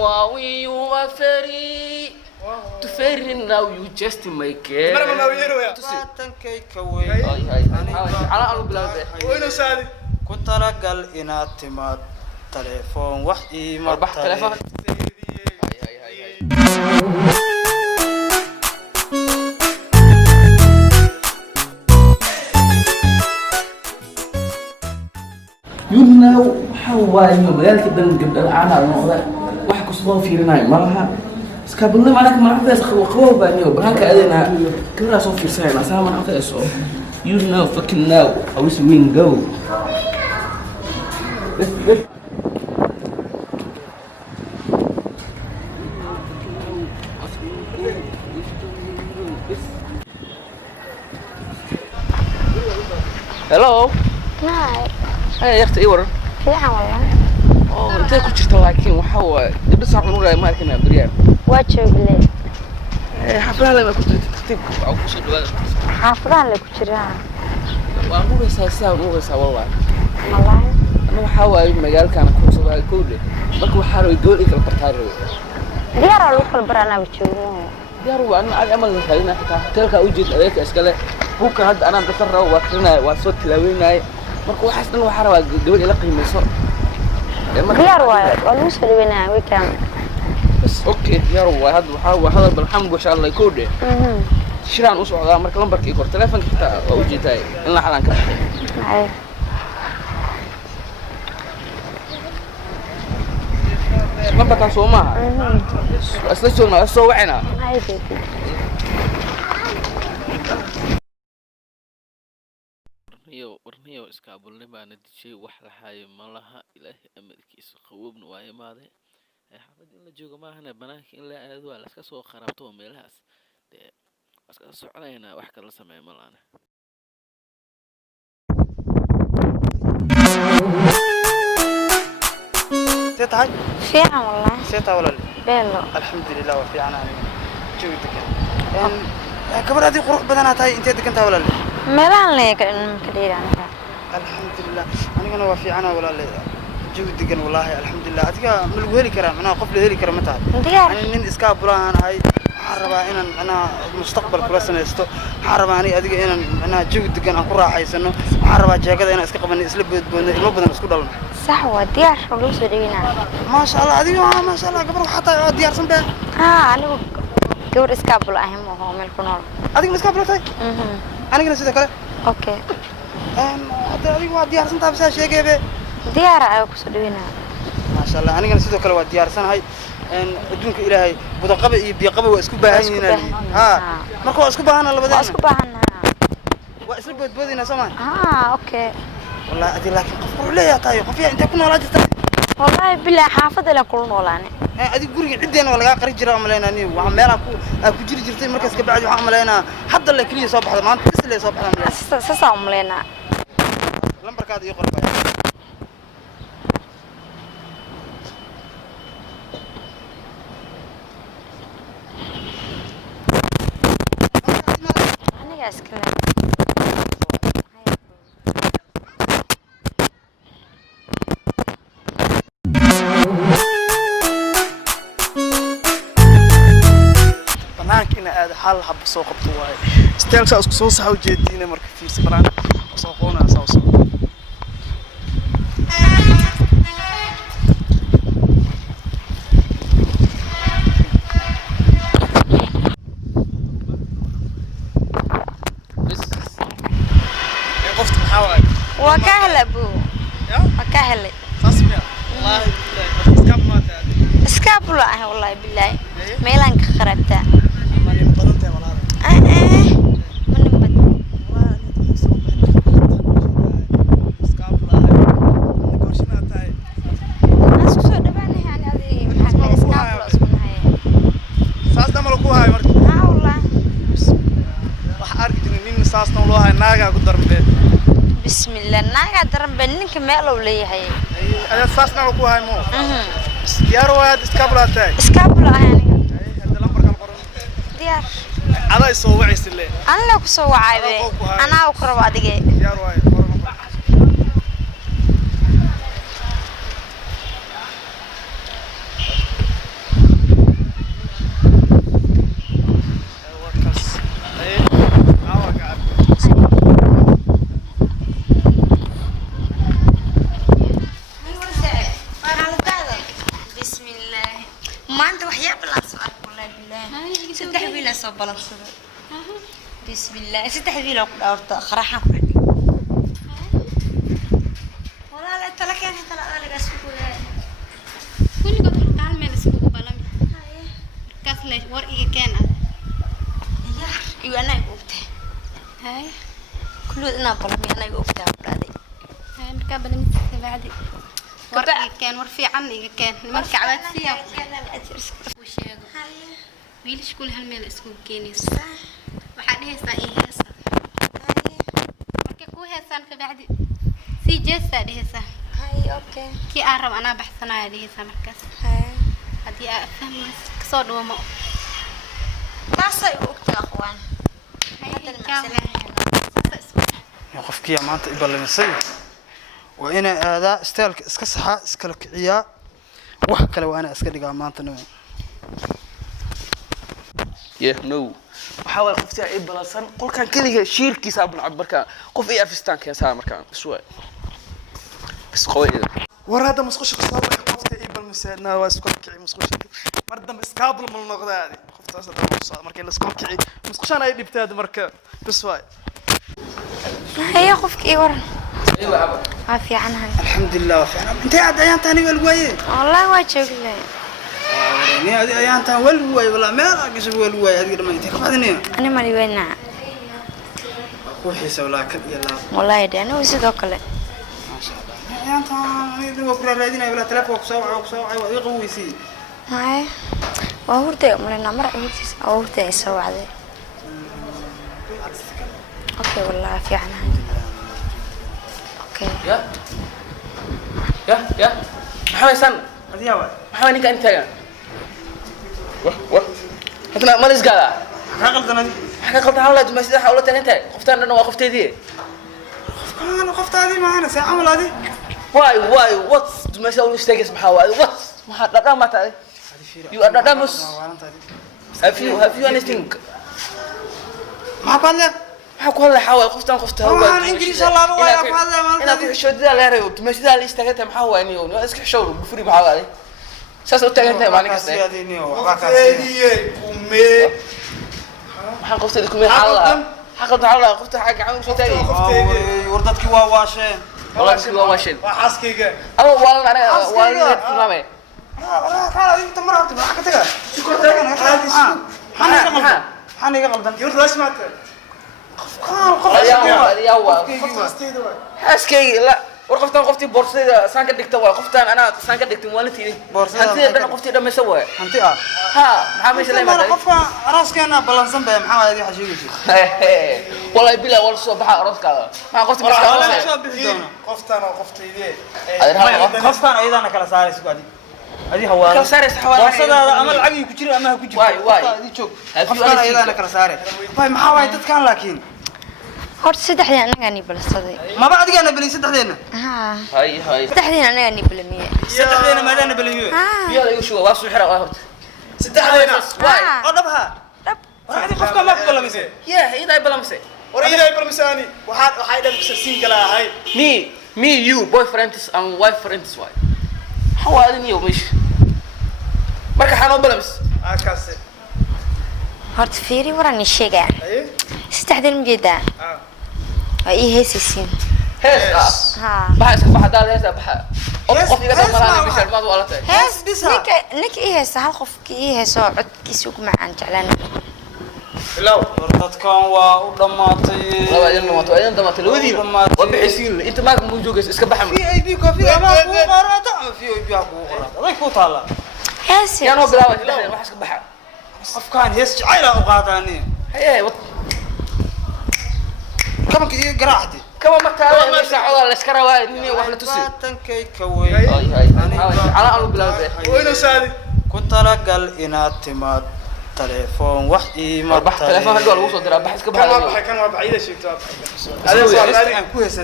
Wow, you are very to very now you just make it. كترجل إنات ما تلفون وحدي ما تلفون you know how are you مالك بدنا نقدر أنا واحد كسبان في رناي مرها سكابلنا معك ما عرفت خوه بانيو بهاك أدينا كل رأسه في سنة سامع عرفت أسوء you know fucking now I wish we can go hello hi hey يا أختي إيورن fiican والله أنت كنت شفت لكن وحوا بس عمره ما كنا بريان واجوبلي حفلة لما كنت تكتب أو كشيء حافظان لك وشرها وأمور ساسا وأمور سا والله والله أنا وحوا مجال كان كورس كله ما حارو يقول إيه البرتارو ديار لو خلبرنا وجوده ديار أنا أمل خلينا تلك أوجد عليك أشكال ممكن هذا أنا بكرر وأكلنا وصوت تلاوينا marka waxaas dhan waxa rabaa gabadh ila qiimeyso diyaar waay walaal soo weekend bas okay diyaar waay waxa hadal balxam insha Allah ku dhee shiraan u socdaa marka lambarkii kor telefoonka xitaa oo u jeetay in la xalan ka ay lambarka soo maaha asla joogna soo wacina ay warniyo iskaabulnay baana dijay wax la hayo malaha ilaahi amarkiisa qawobna waa imaade xafad in la joogo maahana banaanka in la aado waa la iska soo qarabto meelahaas iska soconayna wax kala sameeyo malaana تتعي fiican والله سيتا ولا beelo الحمد لله وفي عناني جودك كبر هذه قروح بدنا تاي انت دكنتها ولا لا meelaan leeyahay kadheer aniga الحمد لله انا كنا وفي عنا ولا لا جودك والله الحمد لله اديك ملو هلي كرام انا قف هلي كرام متى انا من اسكا بلاان هاي حربا ان انا مستقبل كل سنه استو حربا اني اديك ان انا جودك ان ku raaxaysano حربا jeegada in iska qaban isla boodboodno ilmo badan isku dhalno صح وديار لو soo dhigina ما شاء الله اديك ما شاء الله قبل حتى diyaarsan baa anigu gabar iskaabul ah ma aha meel ku nool اديك iska bulatay anigana sidoo kale okay hada adigu waa diyaarsan tahay bas sheegaybe diyaar ay ku soo dhigina ما شاء الله anigana sidoo kale waa diyaarsanahay adduunka ilaahay budaqaba iyo biiqaba waa isku baahan yihiin marka waa isku baahan labadeen waa isku baahanaha waa isla boodboodina Soomaan okay والله ادي لكن قفر ليه تاي قفيا انت كنا ولا جرت والله بالله حافظه لا كل نولاني ادي غوري cideena walaga qari jira amaleynani waxa meel ku jiri jirtay markaas ka bacdi waxa amaleynaa hadda la kaliya soo baxda maanta is leey soo baxda sasa amaleynaa lambarkaada iyo qorbay aniga iskale حال حب سوق بطواي استيل ساس كسو صحو جيدينا marka fiirsi baran soo qoona saas قفت محاوي وكهلبو وكهلي تصميم والله اسكاب ما تادي اسكاب والله بالله ميلان خربته من بدنته والله من بد والله انت حسب اسكاب لا نكوشنا تاي اسو سو دبانه يعني ادي محل اسكاب اسمها ساس دمر ku hay marka والله wax arki nin saas tan loo hay naaga ku darmbe بسم الله ناقا درب نينك ميلو ليهي اي ساسنا ku hay mo diyaar waad iskaabulaatay iskaabula yani hada lambarka qoran diyaar aday soo wacisile alla ku soo wacaybe ana u qarabo adige diyaar waay qoran saddex wiil aan soo balansaday bismillah saddex wiil oo ku dhaawrta qaraxan ku dhig walaal inta la keenay kala adaga isku weey kulligood hal meel isku balan kaas leh war iga keen iyo anay ogtay hay kulligood inaa balan anay ogtay abdaaday hay marka balan baadi war iga keen war fiican iga keen nimanka cabaad fiican u sheego wiilish kulli hal meel isku keenaysa waxa dhehaysaa in heesa marka ku heesaan ka bacdi si jeesta dhehaysaa hay okay ki aan rab anaa baxsanaya dhehaysaa markaas hay hadii aad fahmayso kasoo dhawmo taasay u ogtaa akhwaan يا قفكي ما أنت إبلمسي وأنا هذا استهلك إسكسحة إسكلك عيا وحكى لو أنا إسكلك ما أنت نوين نو وحاول قفتي عيب بلاسن قل كان كذا شير كيساب نعبر كان قف إيه أفستان كيساب مركان شوي بس قوي ورا هذا مسخوش قصاب قفتي عيب بالمسنا وإسكلك عيب مسخوش مردم إسكابل من النقطة هذه قفت أصلا مسخوش مركان إسكلك عيب مسخوش أنا يدي بتاد مركان بس واي هي قفك إيه ورا أيوة عبر عافية عنها الحمد لله وفي عنها أنت قاعد أيام تاني والقوي والله واجب لي يعني هذه أيام تاني والقوي والله ما راقش والقوي هذه لما ينتهي بعدين أنا مالي وينها أقول حيسة ولا كل يلا والله يدي أنا وزيد كله ما شاء الله أيام تاني هذه وكل رادين ولا تلف وكسوع ويقوي سي هاي وهورتي من النمر هورتي يسوي هذا أوكي والله في عنها أوكي يا محمد سن هذه يا ولد محمد نيك أنت يا واه هتنا ما نسقى غلط أنا دي حنا قلت حاولت ما سيدا حاولت أنت خفتان أنا وقفتي دي أنا خفت هذه معنا ساعة ولا هذه واي واتس ما سوي استيقظ محاول واتس ما لا ما تعرف you are not mus have you anything ما قال maxaa ku hadlay xawaa qoftan qofta waa ingiriis laaba waa ku hadlay ina ku xishoodida la reeyo tumashida la istaagtay maxaa waa niyo waa iska xishood bufuri maxaa waaday saas u taagantay maalin kasta maxaa qofta ku meel xalala qofta xaq gacan soo taagay wardadki waa waasheen walaashii waa waasheen waa xaskayga ama walaal anaga walaal tilmaamay خلاص انت مرة حكيت لك شكرا لك حنا غلطان يرد لاش معك حاسكي لا ورقفتان قفتي بورصيدا سان كدغتا waa qoftan ana saan ka dhigtay waalidii hantii dhan qoftii dhan meesha waa hantii ha maxaa meesha leeyahay qofka araskeena balansan bay maxaa aad xashiigaysi wallahi bila wal soo baxa araskaada ma qofti meesha soo bixi doona qoftan oo qofteedii qoftan ayadana kala saarayso gadi adi hawaa kala saarayso hawaa wasadaada ama lacag ku jiro ama ha ku jiro waay adi joog qoftan ayadana kala saaray bay maxaa way dadkan laakiin هور سدحدي أنا غني بلصدي ما بعد أنا بلي سدحدينا هاي سدحدي أنا غني بلمية سدحدينا ما أنا بلي يلا يشوف واسو حرق هرت سدحدينا واي أضبها طب هذه قفكة ما بقول مسي يا إذا بلمسي وريدا يبل مساني وحيد مسسين كلا هاي me you boyfriends and wife friends واي حوالي يوم مش مركا حنا بلمس أكاسي هورت فيري وراني شيء سدحدي المجدا أي هسيسين هس ها بحس بحد هذا هس بح قف يقدر مرة بيش الماضي ولا تاني هس نك إيه هسه هالخف إيه هسه عد كيسوق معان جعلان لا وردت كان ودماتي لا بعدين دمات الودي وبحسين أنت ما موجود إسكب بحم في أي بي كوفي ما هو قرات في أي بي أبو قرات الله يكون طالع هس يا نو بلاوي لا ما حسك بحم أفكان هس عيلة أوقاتني هي كم كذي قراحتي كما ما تعرف مش عوض الأسكرة وايد مني وحنا تسي تنكي كوي هاي على ألو بلاوي وينو سالي كنت لقل إنات تمات تليفون وحدي ما بحث تليفون هدول وصل درا بحث كبحر كان بعيدة شيء هذا صار كويس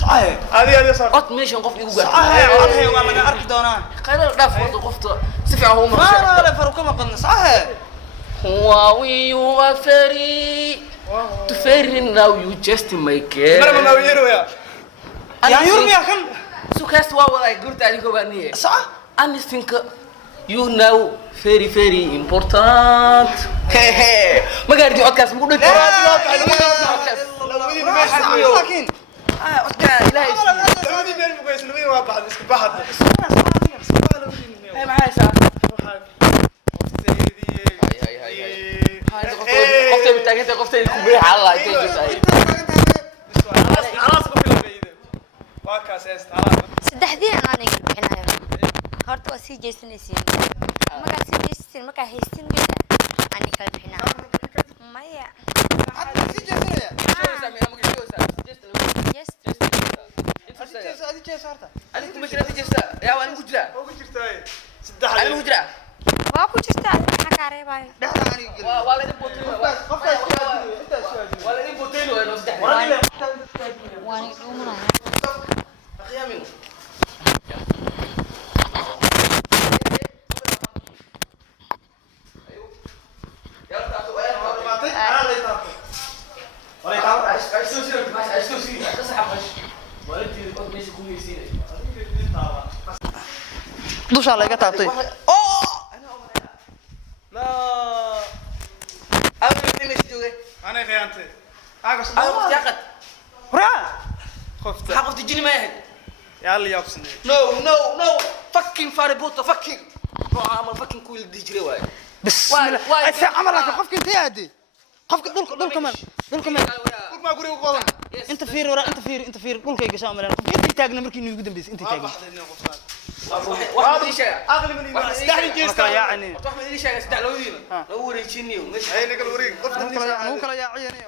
صحيح هذه صار قط مش نقف يقول صحيح والله أركض أنا خير لا فرض قفت سفع هو لا فرق ما قلنا صحيح Huawei you are very to very now you just make it مرة ما ويرو يا يا يورمي يا كم سو كاست واو والله قلت عليك بانيه صح أنا think You know very important. ما قاعد يقعد كاس مو لكن معايا ساعة قفتي بالتاكيد قفتي كبيرة على saddexdii aan iga bixinayo horta waa sii jeesanaysiin markaa sii jeestiin markaa haystiin bisa aan kala bixinayo maya waa ku jirtaa maxaa kaa reebayo waan dhuumanaya dushaa laga taabtay أنا خيانتي حقفت الجني ما يهد يلا يابسني no fucking فاربوطة fucking عمل fucking كل دي جري واي بسم الله عمرك قفك انت يا عدي قفك دول كمان قول ما قولي وقولنا انت فير ورا انت فير قول كي قشام ملان قفك انت تاغنا مركي نيو قدام بيس انت تاغنا واحد لي شيء أغلى من واحد استحي جيست يعني واحد لي شيء استعلوا دينا لو وريتشيني هاي نقل وريك نو كلا يا عيني